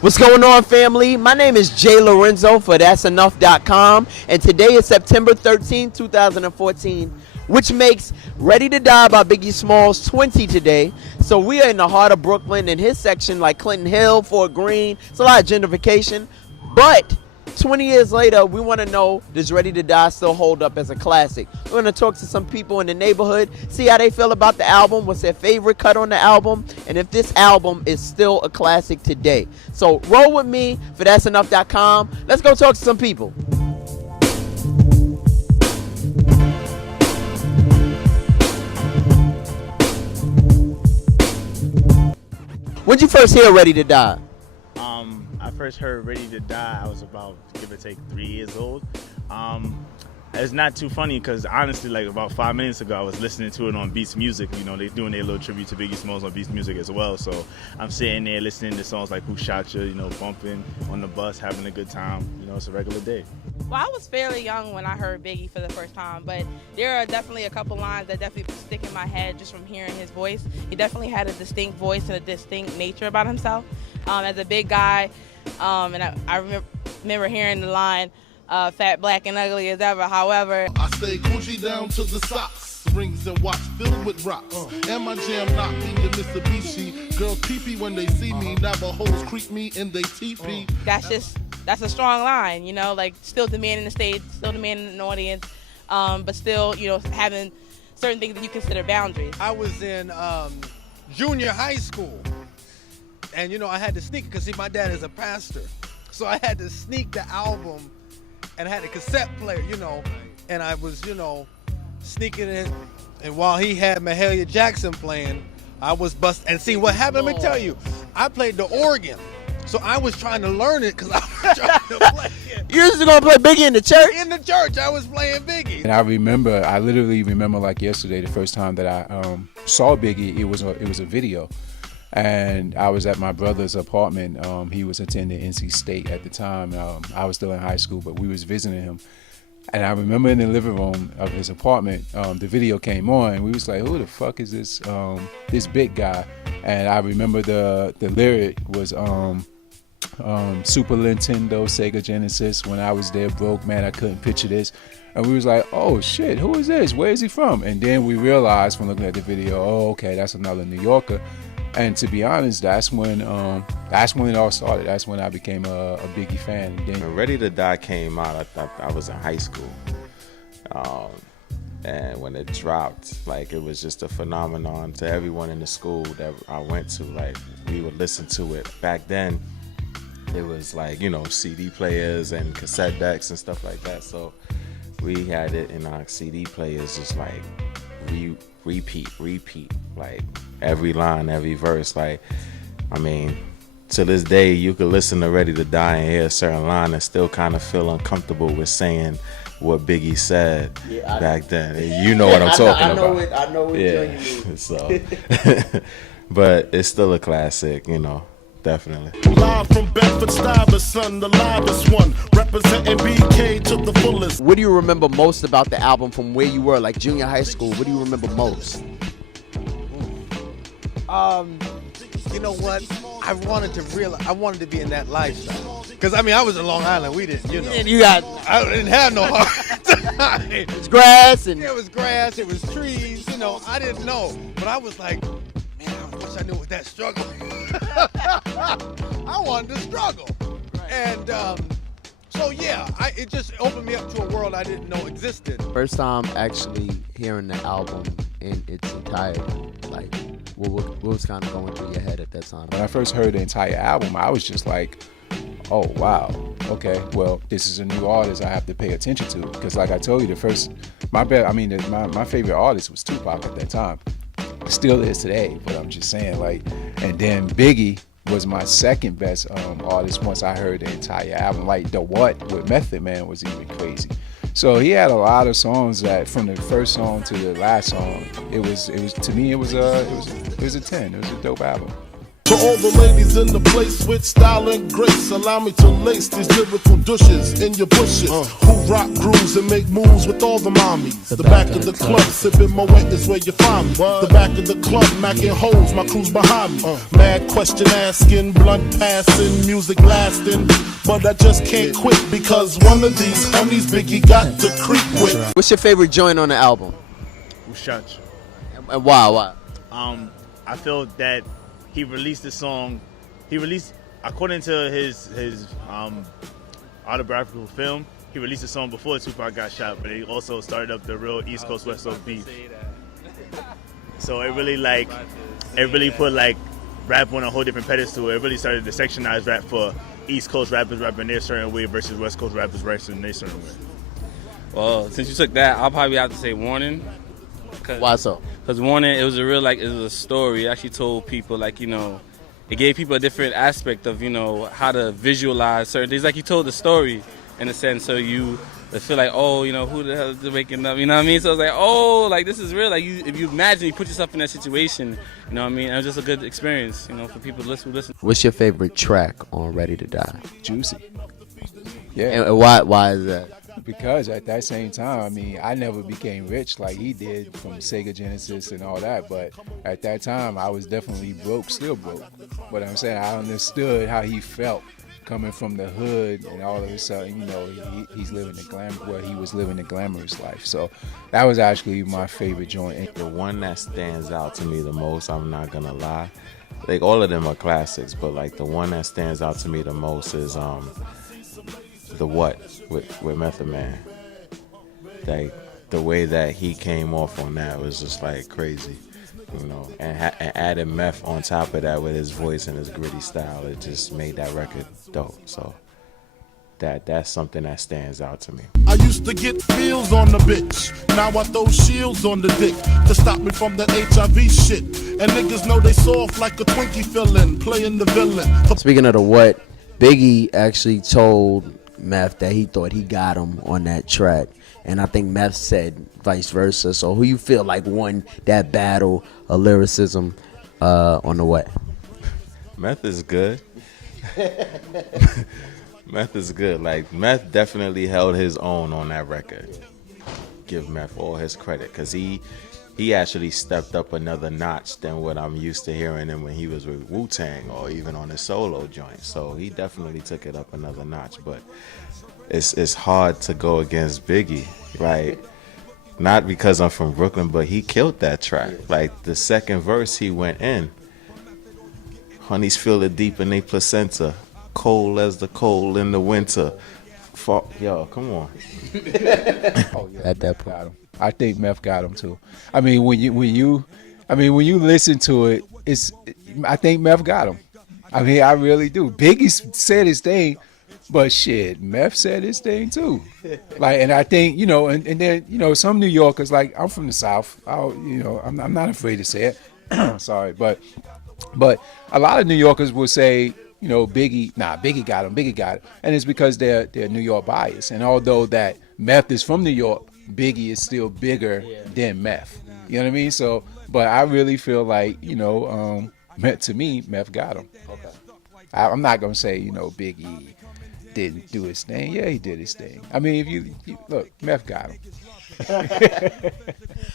What's going on, family? My name is Jay Lorenzo for that'senough.com, and today is September 13th, 2014, which makes Ready to Die by Biggie Smalls 20 today. So we are in the heart of Brooklyn, in his section like Clinton Hill, Fort Greene. It's a lot of gentrification, but 20 years later, we want to know, does Ready to Die still hold up as a classic? We're going to talk to some people in the neighborhood, see how they feel about the album, what's their favorite cut on the album, and if this album is still a classic today. So roll with me for that'senough.com. Let's go talk to some people. When'd you first hear Ready to Die? I first heard Ready to Die, I was about, give or take, 3 years old. It's not too funny because honestly, like about 5 minutes ago, I was listening to it on Beats Music. You know, they're doing their little tribute to Biggie Smalls on Beats Music as well. So I'm sitting there listening to songs like Who Shot You, you know, bumping on the bus, having a good time. You know, it's a regular day. Well, I was fairly young when I heard Biggie for the first time, but there are definitely a couple lines that definitely stick in my head just from hearing his voice. He definitely had a distinct voice and a distinct nature about himself. As a big guy, and I remember hearing the line, fat, black, and ugly as ever. However, I stay Gucci down to the socks, rings and watch filled with rocks. And my jam knock me in Mitsubishi. Girls pee-pee when they see me. Navajos creep me in they teepee. That's a strong line, you know, like still demanding the stage, still demanding an audience, but still, you know, having certain things that you consider boundaries. I was in junior high school, and you know, I had to sneak because see, my dad is a pastor, so I had to sneak the album, and I had a cassette player, you know, and I was, you know, sneaking in, and while he had Mahalia Jackson playing, I was busting. And see what happened? Let me tell you, I played the organ, so I was trying to learn it because I was trying to play it. You're just gonna play Biggie in the church? In the church, I was playing Biggie. And I literally remember like yesterday, the first time that I saw Biggie, it was a video. And I was at my brother's apartment. He was attending NC State at the time. I was still in high school, but we was visiting him. And I remember in the living room of his apartment, the video came on, and we was like, who the fuck is this this big guy? And I remember the lyric was Super Nintendo, Sega Genesis. When I was there broke, man, I couldn't picture this. And we was like, oh shit, who is this? Where is he from? And then we realized from looking at the video, oh, okay, that's another New Yorker. And to be honest, that's when it all started. That's when I became a Biggie fan. When Ready to Die came out, I was in high school. And when it dropped, like, it was just a phenomenon to everyone in the school that I went to. Like, we would listen to it. Back then, it was like, you know, CD players and cassette decks and stuff like that. So we had it in our CD players, just like repeat, like every line, every verse. Like, I mean, to this day, you could listen to Ready to Die and hear a certain line and still kind of feel uncomfortable with saying what Biggie said back then. And you know what I'm talking about. I know what you mean. So, but it's still a classic, you know. Definitely. Live from Bedford-Stuyvesant, the livest one, representing BK to the fullest. What do you remember most about the album from where you were, like junior high school? What do you remember most? You know what? I wanted to be in that lifestyle. Because, I mean, I was in Long Island. We didn't, you know. And I didn't have no hard time. It's grass and... It was grass, it was trees, you know. I didn't know. But I was like, man, I wish I knew what that struggle I wanted to struggle. And so, yeah, it just opened me up to a world I didn't know existed. First time actually hearing the album in its entirety, like, what was kind of going through your head at that time? When I first heard the entire album, I was just like, oh, wow, okay, well, this is a new artist I have to pay attention to. Because like I told you, my favorite artist was Tupac at that time. Still is today, but I'm just saying, like, and then Biggie was my second best artist once I heard the entire album. Like, The What with Method Man was even crazy. So he had a lot of songs that, from the first song to the last song, it was to me it was a 10. It was a dope album. To all the ladies in the place with style and grace, allow me to lace these lyrical douches in your bushes. Who rock grooves and make moves with all the mommies. The back of the club, sipping my wet is where you find me. The back of the club, macking holes, my crew's behind me. Mad question asking, blunt passing, music lasting. But I just can't quit because one of these homies Biggie got to creep with. What's your favorite joint on the album? Ushach. And why? I feel that he released the song. He released, according to his autobiographical film, he released the song before Tupac got shot, but he also started up the real East Coast West Coast beef. So it really put like rap on a whole different pedestal. It really started to sectionize rap for East Coast rappers rapping their certain way versus West Coast rappers rapping their certain way. Well, since you took that, I'll probably have to say Warning. Why so? Because Warning, it was a real, like, it was a story. It actually told people, like, you know, it gave people a different aspect of, you know, how to visualize certain things. Like, you told the story in a sense, so you feel like, oh, you know, who the hell is waking up? You know what I mean? So it's like, oh, like, this is real. Like, if you imagine, you put yourself in that situation, you know what I mean? And it was just a good experience, you know, for people to listen. What's your favorite track on Ready to Die? Juicy. Yeah. And why is that? Because at that same time, I mean, I never became rich like he did from Sega Genesis and all that. But at that time, I was definitely broke, still broke. But I'm saying I understood how he felt coming from the hood, and all of a sudden, you know, he's living he was living a glamorous life. So that was actually my favorite joint. The one that stands out to me the most, I'm not gonna lie, like all of them are classics, but like the one that stands out to me the most is The What with Method Man. Like the way that he came off on that was just like crazy, you know. And added Meth on top of that with his voice and his gritty style, it just made that record dope. So that's something that stands out to me. I used to get feels on the bitch. Now I throw shields on the dick to stop me from that HIV shit. And niggas know they soft like a Twinkie fillin', playing the villain. Speaking of The What, Biggie actually told Meth that he thought he got him on that track, and I think Meth said vice versa. So who you feel like won that battle of lyricism on The What? Meth is good. Meth is good. Like Meth definitely held his own on that record. Give Meth all his credit, because he actually stepped up another notch than what I'm used to hearing him when he was with Wu-Tang or even on his solo joint. So he definitely took it up another notch. But it's hard to go against Biggie, right? Not because I'm from Brooklyn, but he killed that track. Like the second verse he went in, honeys feel it deep in their placenta, cold as the cold in the winter. Yo, come on. Oh yeah, at that point. I think Meth got him too. I mean, when you listen to it, I think Meth got him. I mean, I really do. Biggie said his thing, but shit, Meth said his thing too. Like, and I think, you know, and then, you know, some New Yorkers, like, I'm from the South. I'm not afraid to say it. Sorry, but a lot of New Yorkers will say, you know, Biggie got him, and it's because they're New York biased. And although that Meth is from New York, Biggie is still bigger than Meth. You know what I mean? So, but I really feel like, you know, to me, Meth got him. Okay. I'm not gonna say, you know, Biggie didn't do his thing. Yeah, he did his thing. I mean, if you look, Meth got him.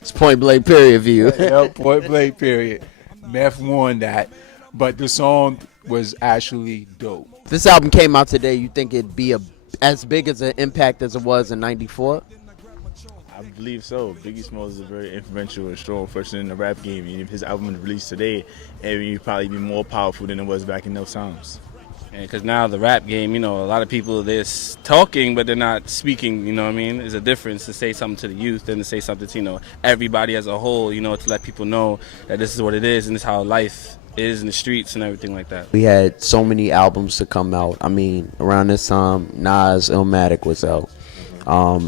It's point blank period for you. Yeah, point blank period. Meth won that, but the song was actually dope. If this album came out today, you think it'd be as big as an impact as it was in '94? I believe so. Biggie Smalls is a very influential and strong person in the rap game. And if his album was released today, it would probably be more powerful than it was back in those times. Because now the rap game, you know, a lot of people, they're talking, but they're not speaking, you know what I mean? There's a difference to say something to the youth than to say something to, you know, everybody as a whole, you know, to let people know that this is what it is and this is how life is in the streets and everything like that. We had so many albums to come out. I mean, around this time, Nas, Illmatic was out.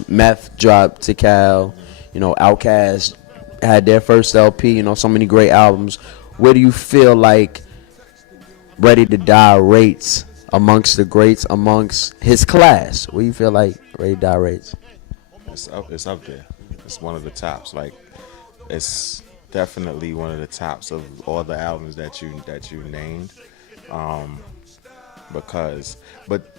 Meth dropped to Cal. You know, Outkast had their first LP. You know, so many great albums. Where do you feel like Ready to Die rates amongst the greats, amongst his class? Where you feel like Ready to Die rates? It's up there. It's one of the tops. Like, it's definitely one of the tops of all the albums that you named. But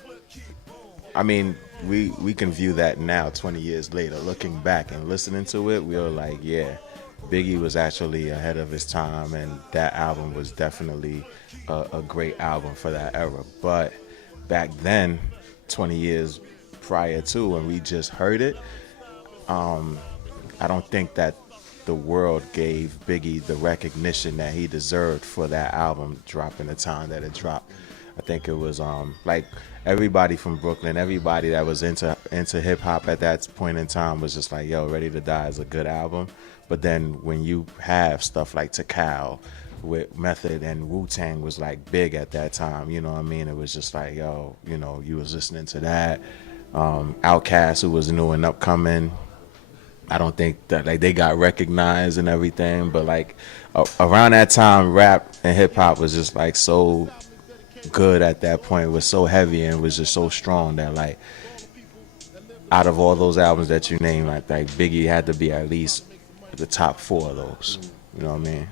I mean, we can view that now, 20 years later, looking back and listening to it, we were like, yeah, Biggie was actually ahead of his time, and that album was definitely a great album for that era. But back then, 20 years prior to when we just heard it, I don't think that the world gave Biggie the recognition that he deserved for that album dropping the time that it dropped. I think it was like everybody from Brooklyn, everybody that was into hip hop at that point in time was just like, yo, Ready to Die is a good album. But then when you have stuff like Takao with Method and Wu-Tang was like big at that time, you know what I mean? It was just like, yo, you know, you was listening to that. Outkast, who was new and upcoming, I don't think that like they got recognized and everything, but like around that time, rap and hip hop was just like so good at that point. It was so heavy and was just so strong that like out of all those albums that you named, like Biggie had to be at least the top 4 of those. You know what I mean?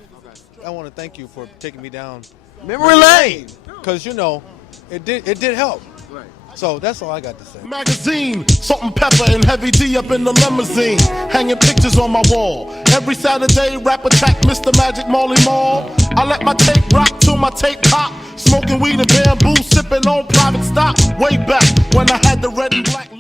I want to thank you for taking me down Memory lane. because you know it did help. Right. So that's all I got to say. Magazine, Salt and Pepper and Heavy D up in the limousine, hanging pictures on my wall. Every Saturday, rap attack Mr. Magic Marley Marl. I let my tape rock till my tape pop. Smoking weed and bamboo, sipping on private stock. Way back when I had the red and black.